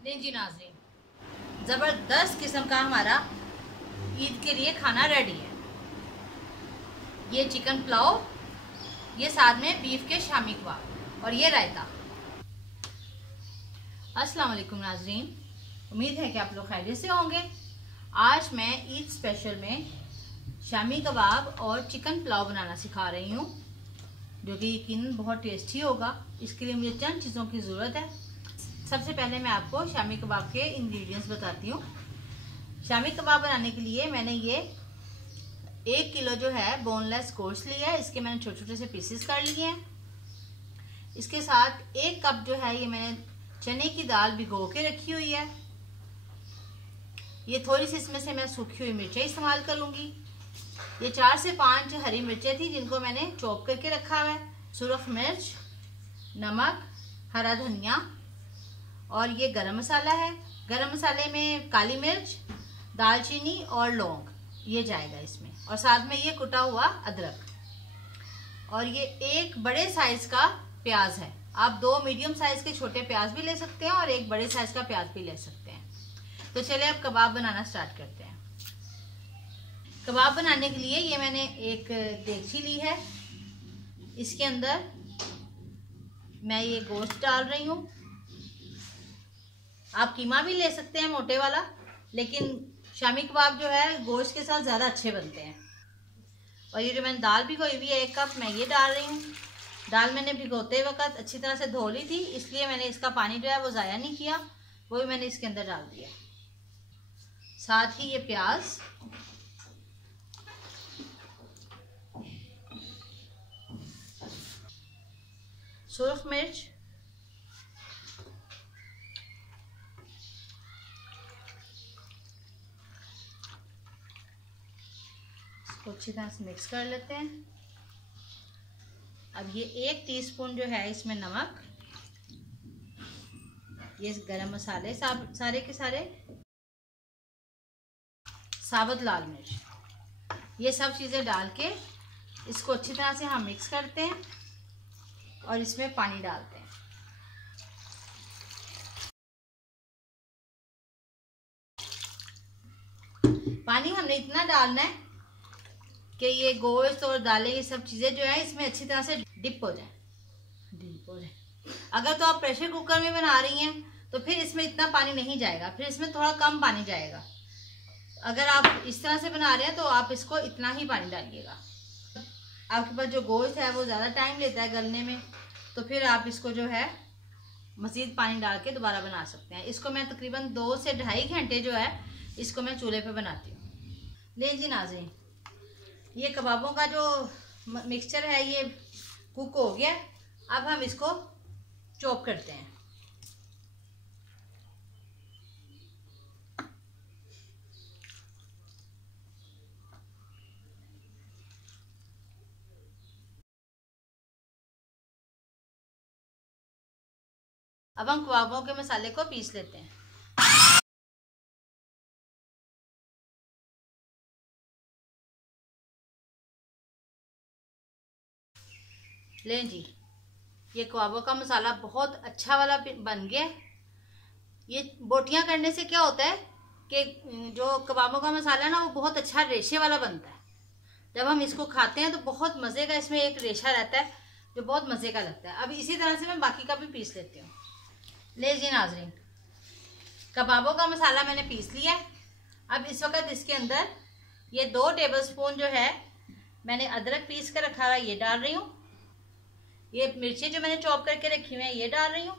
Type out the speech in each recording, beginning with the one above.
नहीं जी नाज़रीन, ज़बरदस्त किस्म का हमारा ईद के लिए खाना रेडी है। ये चिकन पुलाव, ये साथ में बीफ के शामी कबाब और ये रायता। अस्सलाम वालेकुम नाज़रीन, उम्मीद है कि आप लोग खैरियत से होंगे। आज मैं ईद स्पेशल में शामी कबाब और चिकन पुलाव बनाना सिखा रही हूँ, जो कि यकीनन बहुत टेस्टी होगा। इसके लिए मुझे चंद चीज़ों की ज़रूरत है। सबसे पहले मैं आपको शामी कबाब के इंग्रेडिएंट्स बताती हूँ। शामी कबाब बनाने के लिए मैंने ये 1 किलो जो है बोनलेस गोश्त लिया है। इसके मैंने छोटे छोटे से पीसेस कर लिए हैं। इसके साथ 1 कप जो है ये मैंने चने की दाल भिगो के रखी हुई है। ये थोड़ी सी इसमें से मैं सूखी हुई मिर्चें इस्तेमाल करूंगी। ये 4 से 5 हरी मिर्चें थी जिनको मैंने चॉप करके रखा हुआ है। सुरख मिर्च, नमक, हरा धनिया और ये गरम मसाला है। गरम मसाले में काली मिर्च, दालचीनी और लौंग ये जाएगा इसमें, और साथ में ये कुटा हुआ अदरक। और ये 1 बड़े साइज का प्याज है। आप 2 मीडियम साइज के छोटे प्याज भी ले सकते हैं और 1 बड़े साइज का प्याज भी ले सकते हैं। तो चलिए अब कबाब बनाना स्टार्ट करते हैं। कबाब बनाने के लिए ये मैंने एक देगची ली है। इसके अंदर मैं ये गोश्त डाल रही हूँ। आप कीमा भी ले सकते हैं मोटे वाला, लेकिन शामी कबाब जो है गोश्त के साथ ज़्यादा अच्छे बनते हैं। और ये जो मैंने दाल भिगोई हुई है 1 कप, मैं ये डाल रही हूँ। दाल मैंने भिगोते वक्त अच्छी तरह से धो ली थी, इसलिए मैंने इसका पानी जो है वो ज़ाया नहीं किया, वो भी मैंने इसके अंदर डाल दिया। साथ ही ये प्याज, सुर्ख मिर्च, इसको अच्छी तरह से मिक्स कर लेते हैं। अब ये 1 टीस्पून जो है इसमें नमक, ये गरम मसाले सारे के सारे, साबुत लाल मिर्च, ये सब चीज़ें डाल के इसको अच्छी तरह से हम मिक्स करते हैं और इसमें पानी डालते हैं। पानी हमने इतना डालना है कि ये गोश्त और दालें ये सब चीज़ें जो है इसमें अच्छी तरह से डिप हो जाए। अगर तो आप प्रेशर कुकर में बना रही हैं तो फिर इसमें इतना पानी नहीं जाएगा, फिर इसमें थोड़ा कम पानी जाएगा। अगर आप इस तरह से बना रहे हैं तो आप इसको इतना ही पानी डालिएगा। आपके पास जो गोश्त है वो ज़्यादा टाइम लेता है गलने में, तो फिर आप इसको जो है मज़ीद पानी डाल के दोबारा बना सकते हैं। इसको मैं तकरीबन 2 से 2.5 घंटे जो है इसको मैं चूल्हे पे बनाती हूँ। ले जी नाज़रीन, ये कबाबों का जो मिक्सचर है ये कुक हो गया। अब हम इसको चॉप करते हैं। अब हम कबाबों के मसाले को पीस लेते हैं। लें जी, ये कबाबों का मसाला बहुत अच्छा वाला बन गया। ये बोटियां करने से क्या होता है कि जो कबाबों का मसाला है ना वो बहुत अच्छा रेशे वाला बनता है। जब हम इसको खाते हैं तो बहुत मज़े का इसमें एक रेशा रहता है जो बहुत मज़े का लगता है। अब इसी तरह से मैं बाकी का भी पीस लेती हूँ। ले जी नाज़रीन, कबाबों का मसाला मैंने पीस लिया है। अब इस वक्त इसके अंदर ये 2 टेबलस्पून जो है मैंने अदरक पीस कर रखा हुआ ये डाल रही हूँ। ये मिर्ची जो मैंने चॉप करके रखी हुई है ये डाल रही हूँ।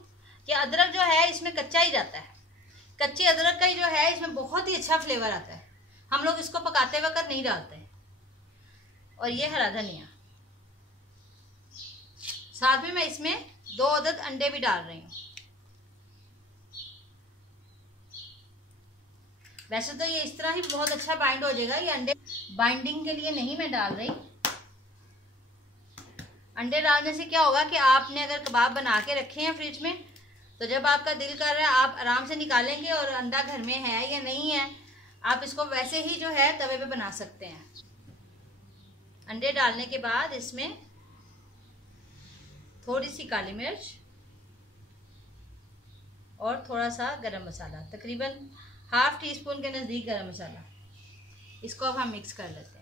ये अदरक जो है इसमें कच्चा ही जाता है। कच्चे अदरक का ही जो है इसमें बहुत ही अच्छा फ्लेवर आता है। हम लोग इसको पकाते वक्त नहीं डालते। और ये हरा धनिया, साथ में मैं इसमें 2 अदद अंडे भी डाल रही हूँ। वैसे तो ये इस तरह ही बहुत अच्छा बाइंड हो जाएगा। ये अंडे बाइंडिंग के लिए नहीं मैं डाल रही। अंडे डालने से क्या होगा कि आपने अगर कबाब बना के रखे हैं फ्रिज में, तो जब आपका दिल कर रहा है आप आराम से निकालेंगे और अंडा घर में है या नहीं है, आप इसको वैसे ही जो है तवे पे बना सकते हैं। अंडे डालने के बाद इसमें थोड़ी सी काली मिर्च और थोड़ा सा गरम मसाला, तकरीबन ½ टीस्पून के नज़दीक गरम मसाला। इसको अब हम मिक्स कर लेते हैं।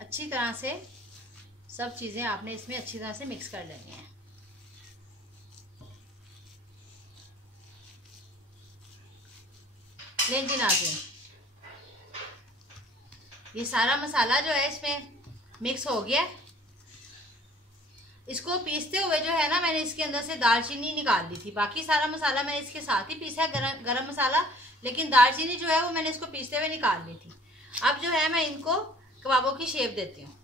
अच्छी तरह से सब चीज़ें आपने इसमें अच्छी तरह से मिक्स कर लेनी है। लेकिन नाज़रीन, ये सारा मसाला जो है इसमें मिक्स हो गया। इसको पीसते हुए जो है ना, मैंने इसके अंदर से दालचीनी निकाल दी थी। बाकी सारा मसाला मैंने इसके साथ ही पीसा है, गरम मसाला, लेकिन दालचीनी जो है वो मैंने इसको पीसते हुए निकाल ली थी। अब जो है मैं इनको कबाबों की शेप देती हूँ।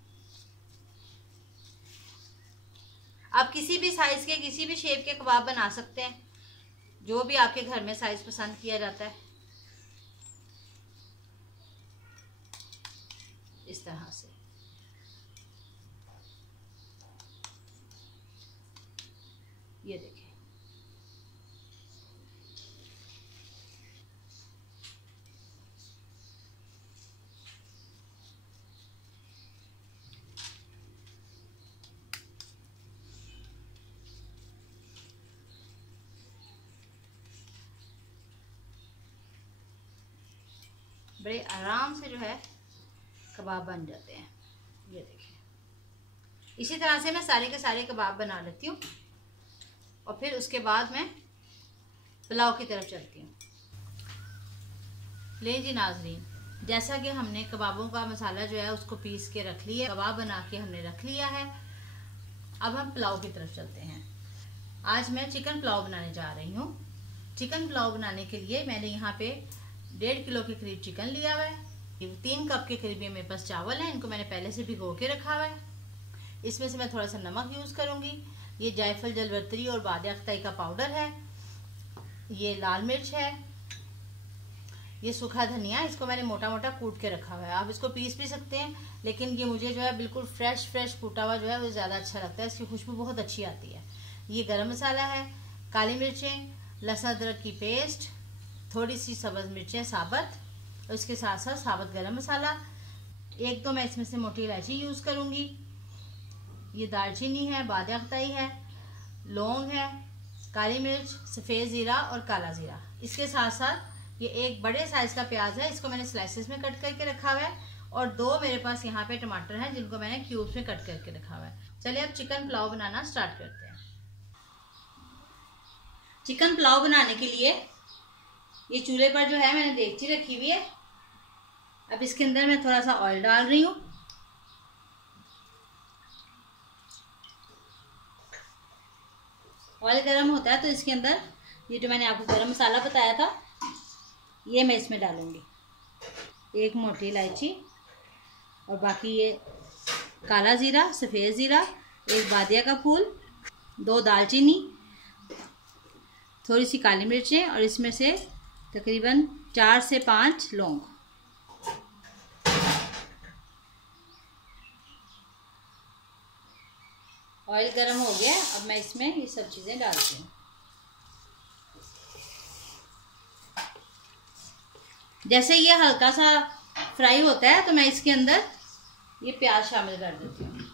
आप किसी भी साइज के, किसी भी शेप के कबाब बना सकते हैं, जो भी आपके घर में साइज पसंद किया जाता है। इस तरह से ये देखें। बड़े आराम से जो है कबाब बन जाते हैं। ये देखिए, इसी तरह से मैं सारे के सारे कबाब बना लेती हूँ और फिर उसके बाद मैं पुलाव की तरफ चलती हूँ। ले जी नाजरीन, जैसा कि हमने कबाबों का मसाला जो है उसको पीस के रख लिया, कबाब बना के हमने रख लिया है। अब हम पुलाव की तरफ चलते हैं। आज मैं चिकन पुलाव बनाने जा रही हूँ। चिकन पुलाव बनाने के लिए मैंने यहाँ पे 1.5 किलो के करीब चिकन लिया हुआ है। 3 कप के करीब मेरे पास चावल है, इनको मैंने पहले से भिगो के रखा हुआ है। इसमें से मैं थोड़ा सा नमक यूज़ करूँगी। ये जायफल, जलवतरी और बादे अख्ताई का पाउडर है। ये लाल मिर्च है। ये सूखा धनिया, इसको मैंने मोटा मोटा कूट के रखा हुआ है। आप इसको पीस भी सकते हैं, लेकिन ये मुझे जो है बिल्कुल फ्रेश कूटा हुआ जो है वो ज़्यादा अच्छा लगता है। इसकी खुशबू बहुत अच्छी आती है। ये गरम मसाला है, काली मिर्चें, लहसुन अदरक की पेस्ट, थोड़ी सी सब्ज़ मिर्चें साबुत, और इसके साथ साथ साबुत गरम मसाला। एक तो मैं इसमें से मोटी इलायची यूज़ करूँगी। ये दालचीनी है, बादे अख्ताई है, लौंग है, काली मिर्च, सफ़ेद ज़ीरा और काला ज़ीरा। इसके साथ साथ ये एक बड़े साइज़ का प्याज है, इसको मैंने स्लाइसेस में कट करके रखा हुआ है। और 2 मेरे पास यहाँ पे टमाटर हैं, जिनको मैंने क्यूब्स में कट करके रखा हुआ है। चलिए अब चिकन पुलाव बनाना स्टार्ट करते हैं। चिकन पुलाव बनाने के लिए ये चूल्हे पर जो है मैंने देगची रखी हुई है। अब इसके अंदर मैं थोड़ा सा ऑयल डाल रही हूँ। ऑयल गर्म होता है तो इसके अंदर ये जो मैंने आपको गरम मसाला बताया था, ये मैं इसमें डालूंगी। 1 मोटी इलायची, और बाकी ये काला ज़ीरा, सफ़ेद ज़ीरा, 1 बादिया का फूल, 2 दालचीनी, थोड़ी सी काली मिर्चें, और इसमें से तकरीबन 4 से 5 लौंग। ऑयल गर्म हो गया, अब मैं इसमें ये सब चीज़ें डालती हूँ। जैसे ये हल्का सा फ्राई होता है तो मैं इसके अंदर ये प्याज शामिल कर देती हूँ।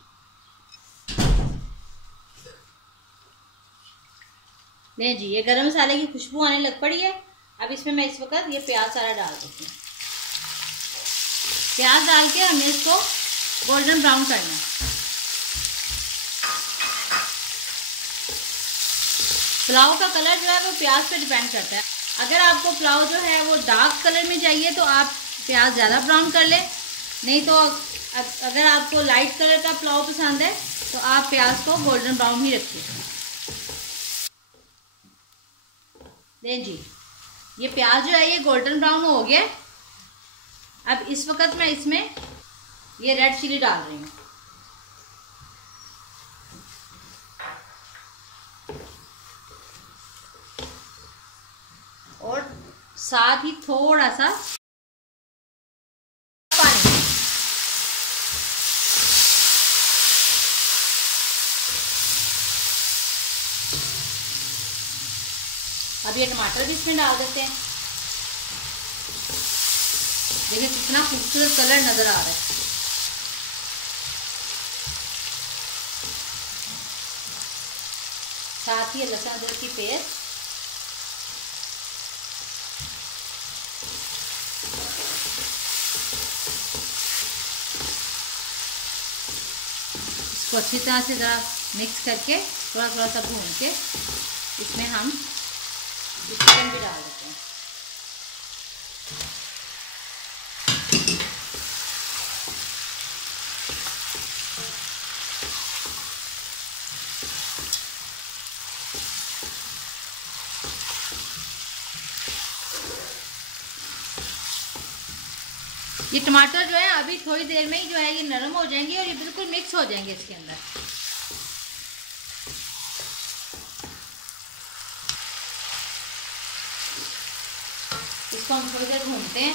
नहीं जी, ये गरम मसाले की खुशबू आने लग पड़ी है। अब इसमें मैं इस वक्त ये प्याज सारा डाल देती हूँ। प्याज डाल के हमने इसको गोल्डन ब्राउन करना है। पुलाव का कलर जो है वो प्याज पे डिपेंड करता है। अगर आपको पुलाव जो है वो डार्क कलर में चाहिए तो आप प्याज ज़्यादा ब्राउन कर लें, नहीं तो अगर आपको लाइट कलर का पुलाव पसंद है तो आप प्याज को गोल्डन ब्राउन ही रखिए। दें जी, ये प्याज जो है ये गोल्डन ब्राउन हो गया। अब इस वक्त मैं इसमें ये रेड चिली डाल रही हूँ। और साथ ही थोड़ा सा पानी। अब ये टमाटर भी इसमें डाल देते हैं। देखिए कितना खूबसूरत कलर नजर आ रहा है। साथ ही लहसुन अदरक की पेस्ट, इसको अच्छी तरह से ज़रा मिक्स करके थोड़ा थोड़ा सा भून के इसमें हम चिकन भी डाल देते हैं। ये टमाटर जो है अभी थोड़ी देर में ही जो है ये नरम हो जाएंगे और ये बिल्कुल मिक्स हो जाएंगे इसके अंदर। इसको हम थोड़ी देर भूनते हैं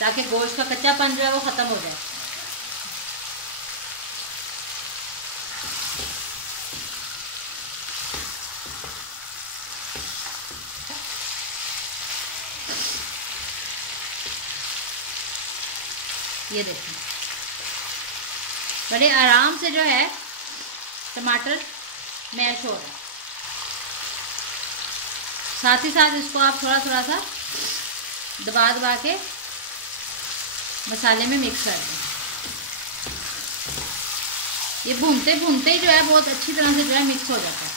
ताकि गोश्त का कच्चापन जो है वो ख़त्म हो जाए। ये देखिए बड़े आराम से जो है टमाटर मैश हो रहा है। साथ ही साथ इसको आप थोड़ा थोड़ा सा दबा दबा के मसाले में मिक्स कर दें। ये भूनते भूनते ही जो है बहुत अच्छी तरह से जो है मिक्स हो जाता है।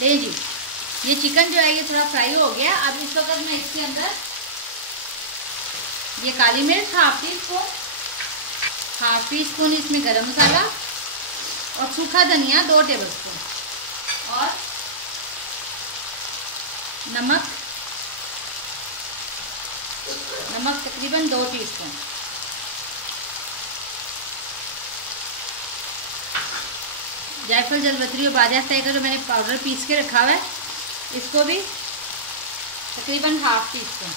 ले जी, ये चिकन जो है ये थोड़ा फ्राई हो गया। अब इस वक्त मैं इसके अंदर ये काली मिर्च हाफ टी स्पून इसमें गरम मसाला और सूखा धनिया 2 टेबलस्पून और नमक तकरीबन 2 टीस्पून। जायफल जलवतरी और बादशाह का जो मैंने पाउडर पीस के रखा हुआ है इसको भी तकरीबन हाफ टीस्पून।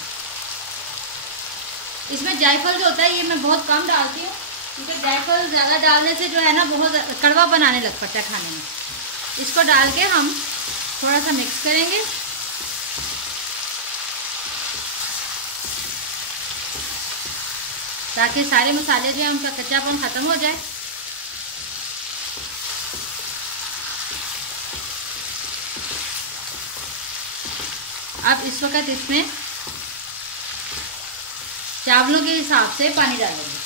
इसमें जायफल जो होता है ये मैं बहुत कम डालती हूँ क्योंकि जायफल ज़्यादा डालने से जो है ना बहुत कड़वा बनाने लग पड़ता है खाने में। इसको डाल के हम थोड़ा सा मिक्स करेंगे। ताकि सारे मसाले जो है उनका कच्चापन ख़त्म हो जाए। अब इस वक्त इसमें चावलों के हिसाब से पानी डालेंगे।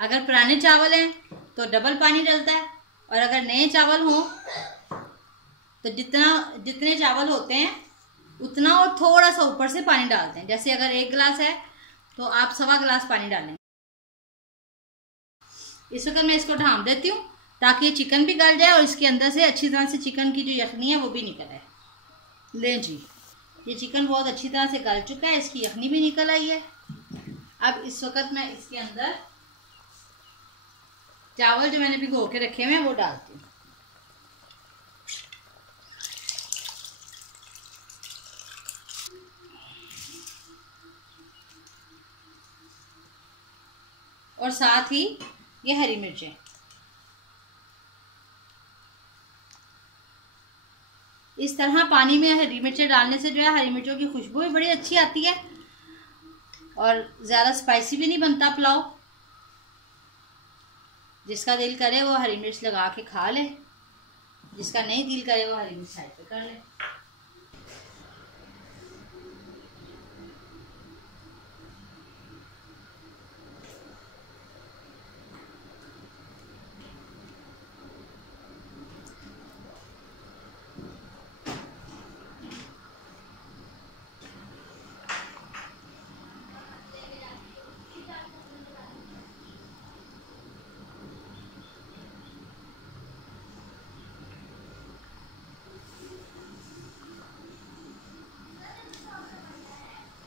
अगर पुराने चावल हैं तो डबल पानी डलता है और अगर नए चावल हों तो जितने चावल होते हैं उतना और थोड़ा सा ऊपर से पानी डालते हैं। जैसे अगर 1 गिलास है तो आप 1.25 गिलास पानी डालेंगे। इस वक्त मैं इसको ढाँप देती हूँ ताकि ये चिकन भी गल जाए और इसके अंदर से अच्छी तरह से चिकन की जो यखनी है वो भी निकल आए। ले जी, ये चिकन बहुत अच्छी तरह से गल चुका है, इसकी यखनी भी निकल आई है। अब इस वक्त मैं इसके अंदर चावल जो मैंने भिगो के रखे हुए हैं वो डालती हूँ। और साथ ही ये हरी मिर्चें। इस तरह पानी में हरी मिर्चें डालने से जो है हरी मिर्चों की खुशबू भी बड़ी अच्छी आती है और ज़्यादा स्पाइसी भी नहीं बनता पुलाव। जिसका दिल करे वो हरी मिर्च लगा के खा ले, जिसका नहीं दिल करे वो हरी मिर्च साइड पे कर ले।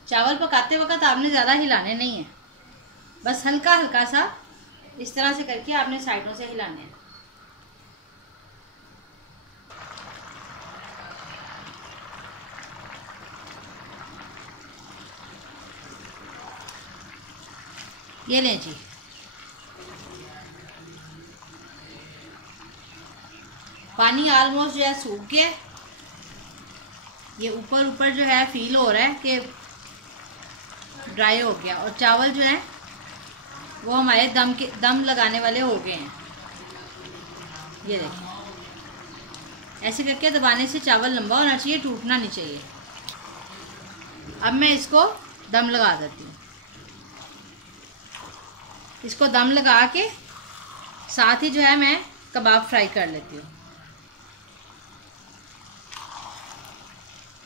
चावल पकाते वक्त आपने ज़्यादा हिलाने नहीं है, बस हल्का हल्का सा इस तरह से करके आपने साइडों से हिलाने हैं। ये लें जी, पानी ऑलमोस्ट जो है सूख गया। ये ऊपर ऊपर जो है फील हो रहा है कि ड्राई हो गया, और चावल जो है वो हमारे दम लगाने वाले हो गए हैं। ये देखिए, ऐसे करके दबाने से चावल लंबा होना चाहिए, टूटना नहीं चाहिए। अब मैं इसको दम लगा देती हूँ। इसको दम लगा के साथ ही जो है मैं कबाब फ्राई कर लेती हूँ।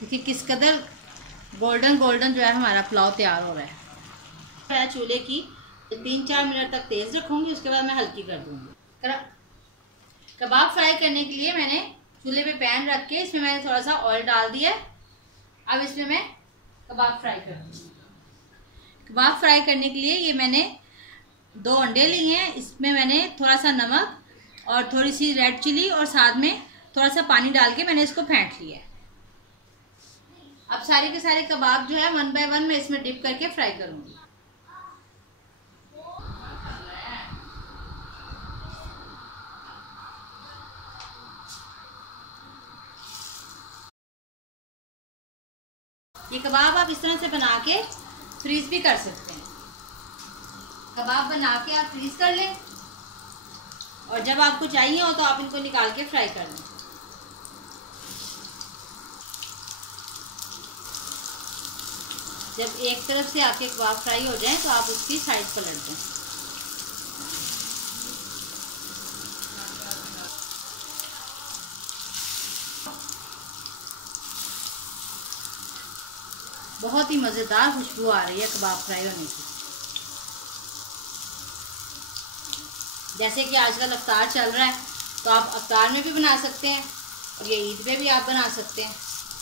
देखिए किस कदर गोल्डन गोल्डन जो है हमारा पुलाव तैयार हो रहा है। मैं चूल्हे की 3-4 मिनट तक तेज़ रखूँगी, उसके बाद मैं हल्की कर दूँगी। कबाब फ्राई करने के लिए मैंने चूल्हे पे पैन रख के इसमें मैंने थोड़ा सा ऑयल डाल दिया। अब इसमें मैं कबाब फ्राई करूँगी। कबाब फ्राई करने के लिए ये मैंने 2 अंडे लिए हैं। इसमें मैंने थोड़ा सा नमक और थोड़ी सी रेड चिली और साथ में थोड़ा सा पानी डाल के मैंने इसको फेंट लिया है। अब सारे के सारे कबाब जो है 1 बाय 1 मैं इसमें डिप करके फ्राई करूंगी। ये कबाब आप इस तरह से बना के फ्रीज भी कर सकते हैं। कबाब बना के आप फ्रीज कर लें, और जब आपको चाहिए हो तो आप इनको निकाल के फ्राई कर लें। जब एक तरफ से आपके कबाब फ्राई हो जाएं तो आप उसकी साइड पलट दें। बहुत ही मज़ेदार खुशबू आ रही है कबाब फ्राई होने की। जैसे कि आजकल अफ्तार चल रहा है, तो आप अफ्तार में भी बना सकते हैं और ये ईद में भी आप बना सकते हैं।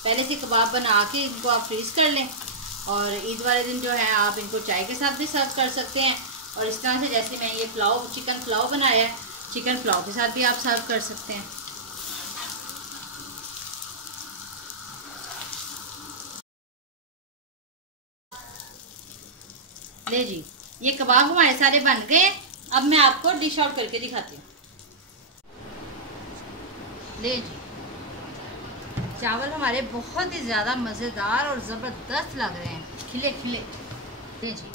पहले से कबाब बना के इनको आप फ्रीज़ कर लें, और ईद वाले दिन जो है आप इनको चाय के साथ भी सर्व कर सकते हैं। और इस तरह से जैसे मैं ये पुलाव, चिकन पुलाव बनाया है, चिकन पुलाव के साथ भी आप सर्व कर सकते हैं। ले जी, ये कबाब हमारे सारे बन गए। अब मैं आपको डिश आउट करके दिखाती हूँ। ले जी, चावल हमारे बहुत ही ज़्यादा मज़ेदार और ज़बरदस्त लग रहे हैं, खिले खिले। ले जी,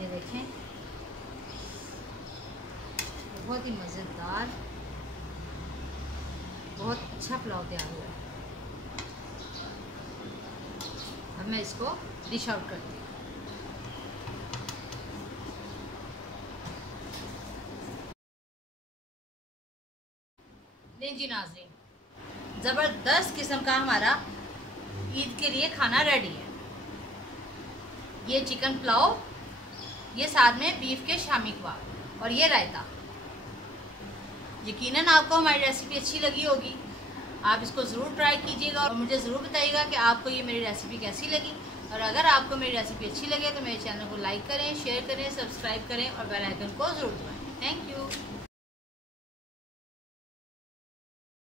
ये देखें, बहुत ही मज़ेदार, बहुत अच्छा पुलाव तैयार हुआ है। अब मैं इसको डिश आउट करती हूँ। नहीं जी नाज़रीन, ज़बरदस्त किस्म का हमारा ईद के लिए खाना रेडी है। ये चिकन पुलाव, ये साथ में बीफ के शामी कबाब और ये रायता। यकीनन आपको हमारी रेसिपी अच्छी लगी होगी। आप इसको ज़रूर ट्राई कीजिएगा और मुझे ज़रूर बताइएगा कि आपको ये मेरी रेसिपी कैसी लगी। और अगर आपको मेरी रेसिपी अच्छी लगे तो मेरे चैनल को लाइक करें, शेयर करें, सब्सक्राइब करें और बेल आइकन को ज़रूर दबाएं। Thank you.